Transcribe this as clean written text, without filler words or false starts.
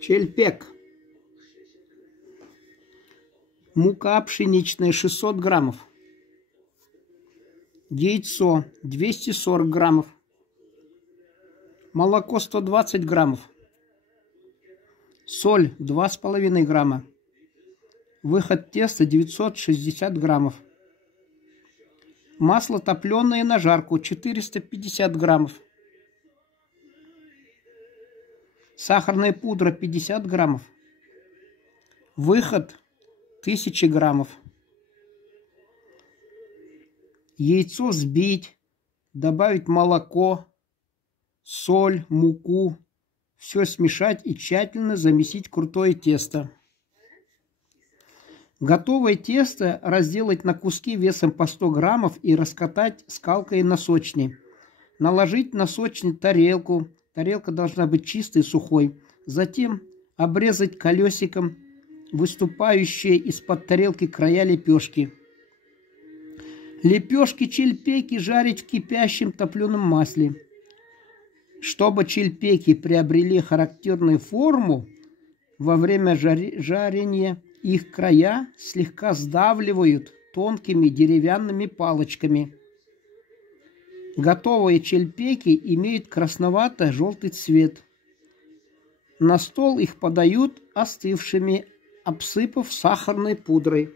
Чельпек. Мука пшеничная 600 граммов. Яйцо 240 граммов. Молоко 120 граммов. Соль 2,5 грамма. Выход теста 960 граммов. Масло топленое на жарку 450 граммов. Сахарная пудра 50 граммов. Выход 1000 граммов. Яйцо взбить, добавить молоко, соль, муку. Все смешать и тщательно замесить крутое тесто. Готовое тесто разделать на куски весом по 100 граммов и раскатать скалкой на сочни. Наложить на сочни тарелку. Тарелка должна быть чистой и сухой. Затем обрезать колесиком выступающие из-под тарелки края лепешки. Лепешки чельпеки жарить в кипящем топленом масле. Чтобы чельпеки приобрели характерную форму, во время жарения их края слегка сдавливают тонкими деревянными палочками. Готовые чельпеки имеют красновато-желтый цвет. На стол их подают остывшими, обсыпав сахарной пудрой.